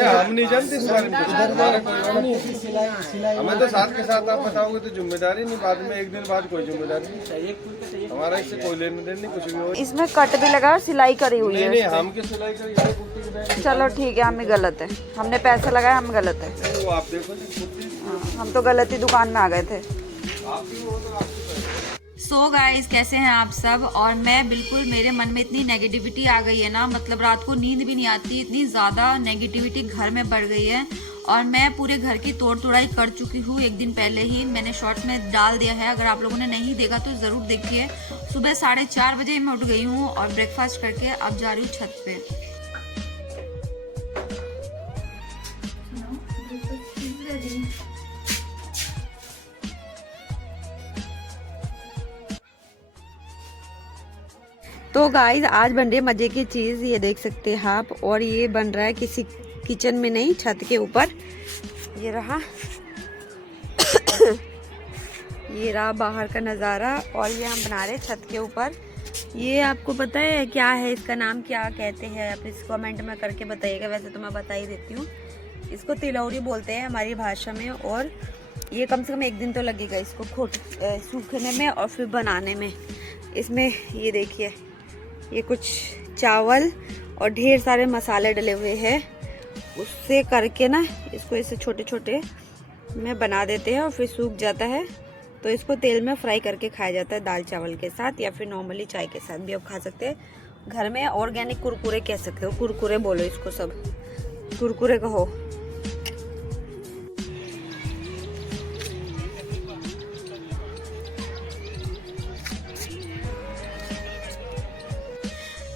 हम नहीं जानते इस बारे में, हमारा कोई वो नहीं है। हमें तो साथ के साथ आप बताओगे तो जिम्मेदारी नहीं, बाद में एक दिन बाद कोई जिम्मेदारी नहीं, हमारा इससे कोई लेने देन नहीं, कुछ भी हो। इसमें कट भी लगा और सिलाई करी हुई है। नहीं हम की सिलाई करी, चलो ठीक है, हम ही गलत है, हमने पैसे लगाए, हम गलत है। वो आप देखो हम तो गलत ही दुकान में आ गए थे। सो गाइस, कैसे हैं आप सब। और मैं बिल्कुल, मेरे मन में इतनी नेगेटिविटी आ गई है ना, मतलब रात को नींद भी नहीं आती, इतनी ज़्यादा नेगेटिविटी घर में बढ़ गई है। और मैं पूरे घर की तोड़ तोड़ाई कर चुकी हूँ। एक दिन पहले ही मैंने शॉर्ट्स में डाल दिया है, अगर आप लोगों ने नहीं देखा तो ज़रूर देखिए। सुबह 4:30 बजे मैं उठ गई हूँ और ब्रेकफास्ट करके अब जा रही हूँ छत पे। तो गाइस, आज बन रही है मजे की चीज़, ये देख सकते हैं आप। और ये बन रहा है किसी किचन में नहीं, छत के ऊपर। ये रहा ये रहा बाहर का नज़ारा। और ये हम बना रहे हैं छत के ऊपर। ये आपको पता है क्या है, इसका नाम क्या कहते हैं, आप इस कमेंट में करके बताइएगा। वैसे तो मैं बता ही देती हूँ, इसको तिलौरी बोलते हैं हमारी भाषा में। और ये कम से कम एक दिन तो लगेगा इसको सूखने में और फिर बनाने में। इसमें ये देखिए, ये कुछ चावल और ढेर सारे मसाले डले हुए हैं, उससे करके ना इसको ऐसे छोटे छोटे में बना देते हैं और फिर सूख जाता है। तो इसको तेल में फ्राई करके खाया जाता है दाल चावल के साथ, या फिर नॉर्मली चाय के साथ भी आप खा सकते हैं। घर में ऑर्गेनिक कुरकुरे कह सकते हो, कुरकुरे बोलो इसको, सब कुरकुरे कहो।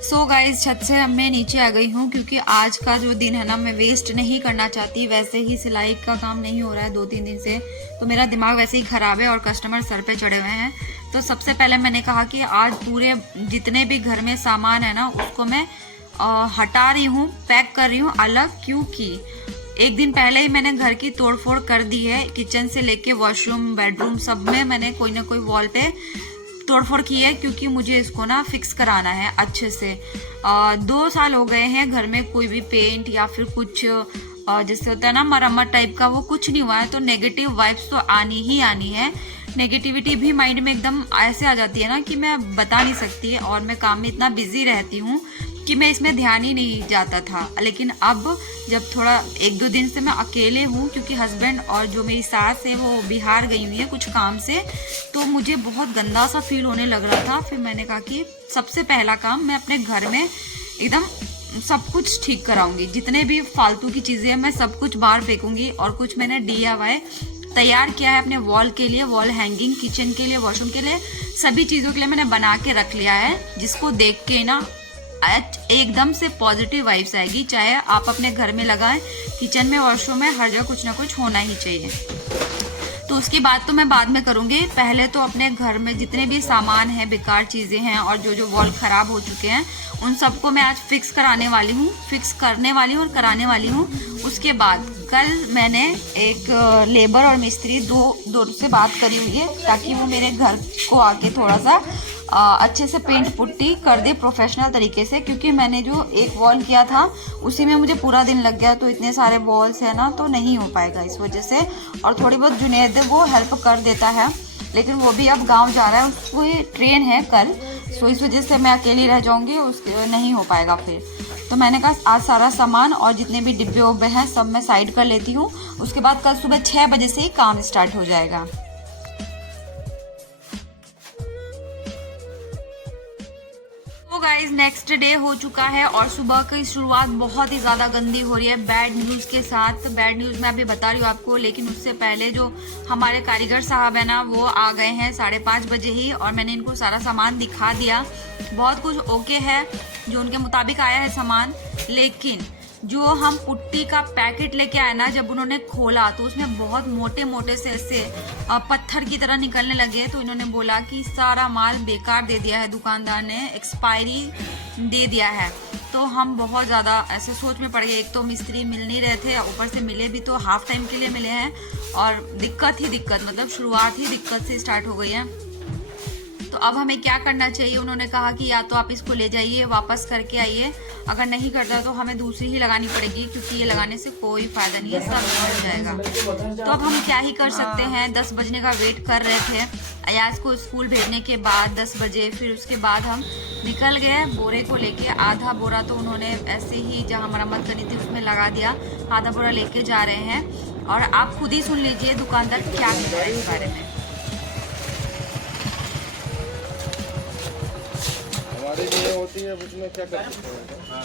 सो गाइस, छत से मैं नीचे आ गई हूँ क्योंकि आज का जो दिन है ना, मैं वेस्ट नहीं करना चाहती। वैसे ही सिलाई का काम नहीं हो रहा है 2-3 दिन से, तो मेरा दिमाग वैसे ही खराब है और कस्टमर सर पे चढ़े हुए हैं। तो सबसे पहले मैंने कहा कि आज पूरे जितने भी घर में सामान है ना, उसको मैं हटा रही हूँ, पैक कर रही हूँ अलग। क्योंकि एक दिन पहले ही मैंने घर की तोड़फोड़ कर दी है, किचन से लेके वॉशरूम, बेडरूम, सब में मैंने कोई ना कोई वॉल पे तोड़फोड़ की है। क्योंकि मुझे इसको ना फिक्स कराना है अच्छे से। 2 साल हो गए हैं, घर में कोई भी पेंट या फिर कुछ जैसे होता है ना मरम्मत टाइप का, वो कुछ नहीं हुआ है। तो नेगेटिव वाइब्स तो आनी ही आनी है। नेगेटिविटी भी माइंड में एकदम ऐसे आ जाती है ना कि मैं बता नहीं सकती। और मैं काम में इतना बिजी रहती हूँ कि मैं इसमें ध्यान ही नहीं जाता था। लेकिन अब जब थोड़ा 1-2 दिन से मैं अकेले हूँ, क्योंकि हस्बैंड और जो मेरी सास है वो बिहार गई हुई है कुछ काम से, तो मुझे बहुत गंदा सा फील होने लग रहा था। फिर मैंने कहा कि सबसे पहला काम मैं अपने घर में एकदम सब कुछ ठीक कराऊंगी। जितने भी फालतू की चीजें हैं मैं सब कुछ बाहर फेंकूंगी। और कुछ मैंने DIY तैयार किया है अपने वॉल के लिए, वॉल हैंगिंग, किचन के लिए, वॉशरूम के लिए, सभी चीजों के लिए मैंने बना के रख लिया है, जिसको देख के ना एकदम से पॉजिटिव वाइब्स आएगी। चाहे आप अपने घर में लगाएं, किचन में, वॉशरूम में, हर जगह कुछ ना कुछ होना ही चाहिए। तो उसकी बात तो मैं बाद में करूंगी। पहले तो अपने घर में जितने भी सामान हैं, बेकार चीजें हैं और जो वॉल खराब हो चुके हैं, उन सबको मैं आज फिक्स करने वाली हूँ और कराने वाली हूँ। उसके बाद कल मैंने एक लेबर और मिस्त्री दो से बात करी हुई है, ताकि वो मेरे घर को आके थोड़ा सा अच्छे से पेंट पुट्टी कर दे प्रोफेशनल तरीके से। क्योंकि मैंने जो एक वॉल किया था उसी में मुझे पूरा दिन लग गया, तो इतने सारे वॉल्स है ना, तो नहीं हो पाएगा इस वजह से। और थोड़ी बहुत जुनेद वो हेल्प कर देता है, लेकिन वो भी अब गांव जा रहा है, उसको ये ट्रेन है कल, तो इस वजह से मैं अकेली रह जाऊंगी, उसके नहीं हो पाएगा फिर। तो मैंने कहा आज सारा सामान और जितने भी डिब्बे उब्बे हैं सब मैं साइड कर लेती हूँ। उसके बाद कल सुबह 6 बजे से ही काम स्टार्ट हो जाएगा। तो गाइज, नेक्स्ट डे हो चुका है और सुबह की शुरुआत बहुत ही ज्यादा गंदी हो रही है, बैड न्यूज के साथ। बैड न्यूज मैं अभी बता रही हूँ आपको, लेकिन उससे पहले जो हमारे कारीगर साहब है ना, वो आ गए हैं 5:30 बजे ही, और मैंने इनको सारा सामान दिखा दिया। बहुत कुछ ओके है, जो उनके मुताबिक आया है सामान। लेकिन जो हम पुट्टी का पैकेट लेके आए ना, जब उन्होंने खोला तो उसमें बहुत मोटे मोटे से ऐसे पत्थर की तरह निकलने लगे। तो इन्होंने बोला कि सारा माल बेकार दे दिया है दुकानदार ने, एक्सपायरी दे दिया है। तो हम बहुत ज़्यादा ऐसे सोच में पड़ गए। एक तो मिस्त्री मिल नहीं रहे थे, ऊपर से मिले भी तो हाफ टाइम के लिए मिले हैं, और दिक्कत ही दिक्कत, मतलब शुरुआत ही दिक्कत से स्टार्ट हो गई है। तो अब हमें क्या करना चाहिए? उन्होंने कहा कि या तो आप इसको ले जाइए, वापस करके आइए, अगर नहीं करता तो हमें दूसरी ही लगानी पड़ेगी, क्योंकि ये लगाने से कोई फायदा नहीं है, सब हो जाएगा। तो अब हम क्या ही कर सकते हैं? 10 बजने का वेट कर रहे थे अयाज को स्कूल भेजने के बाद 10 बजे, फिर उसके बाद हम निकल गए बोरे को लेके। आधा बोरा तो उन्होंने ऐसे ही जहाँ मरम्मत करनी थी उसमें लगा दिया, आधा बोरा लेके जा रहे हैं। और आप खुद ही सुन लीजिए दुकानदार क्या कह रहा है इस बारे में। हमारी जो होती है उसमें क्या कर सकते हैं?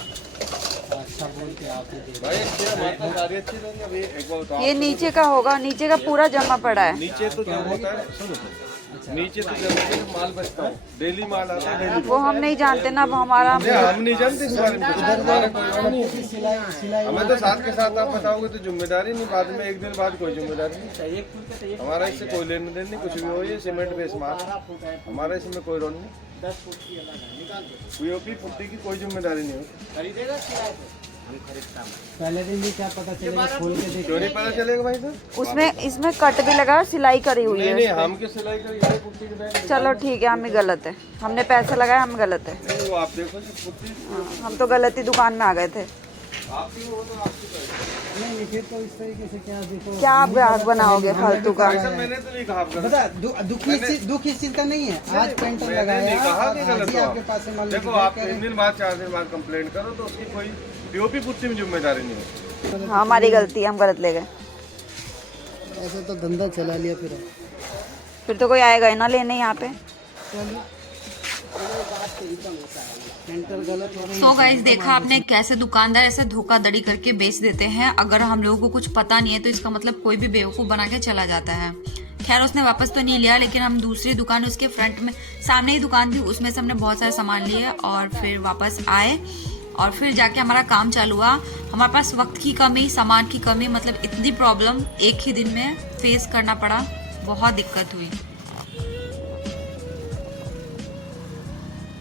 अच्छा बोल के आप ही दे भाई अच्छी हमारे पास गाड़ी अच्छी नहीं है। अभी एक बार बताओ, ये नीचे का होगा, नीचे का पूरा जमा पड़ा है। नीचे तो जब होता है, सुनो नीचे तो जब माल बचता है, डेली माल आता है, डेली वो हम नहीं जानते ना, वो हमारा हम नहीं जानते इस बारे में कुछ। हमारा कोई और नहीं है। सिलाई हमें तो साथ के साथ आप बताओगे तो जिम्मेदारी नहीं, बाद में एक दिन बाद कोई जिम्मेदारी नहीं। हमारा इससे कोई लेने देन नहीं, कुछ भी हो, ये सीमेंट बेस माल, हमारा इसमें कोई रोल नहीं। पीओपी पुट्टी की कोई जिम्मेदारी नहीं होती। पहले दिन भी क्या पता चलेगा, खोल के देख। क्यों नहीं पता चलेगा भाई साहब? उसमें इसमें कट भी लगा, सिलाई करी हुई नहीं है। नहीं, हम की सिलाई करी है पुट्टी के बैग। चलो ठीक है, हम ही गलत है, हमने पैसे लगाए, हम गलत है। नहीं वो आप देखो जी पुट्टी हम तो गलत ही दुकान में आ गए थे। आपकी हो तो आपकी करें। नहीं फिर तो इस तरीके से क्या देखो, क्या आप ग्राहक बनाओगे फालतू का? भाई साहब मैंने तो नहीं कहा आप गलत। बता दुख इस चीज का नहीं है। आज पेंटर मैंने लगाया नहीं कहा कि आज गलत ही हो आपके पास से माल देखो, लेके आप जा के 3 दिन बाद 4 दिन बाद कंप्लेंट करो तो उसकी कोई पीओपी पुट्टी में जिम्मेदारी नहीं होती। हाँ, हमारी गलती है, हम गलत ले गए। ऐसे तो धंधा चला लिया फिर तो कोई आएगा ही ना लेने यहाँ पे। पेंटर गलत हो गई। सो गाइस, देखा आपने कैसे दुकानदार ऐसे धोखाधड़ी करके बेच देते हैं। अगर हम लोगों को कुछ पता नहीं है तो इसका मतलब कोई भी बेवकूफ़ बना के चला जाता है। खैर उसने वापस तो नहीं लिया, लेकिन हम दूसरी दुकान, उसके फ्रंट में सामने ही दुकान थी, उसमें से हमने बहुत सारे सामान लिए और फिर वापस आए और फिर जाके हमारा काम चालू हुआ। हमारे पास वक्त की कमी, सामान की कमी, मतलब इतनी प्रॉब्लम एक ही दिन में फेस करना पड़ा, बहुत दिक्कत हुई।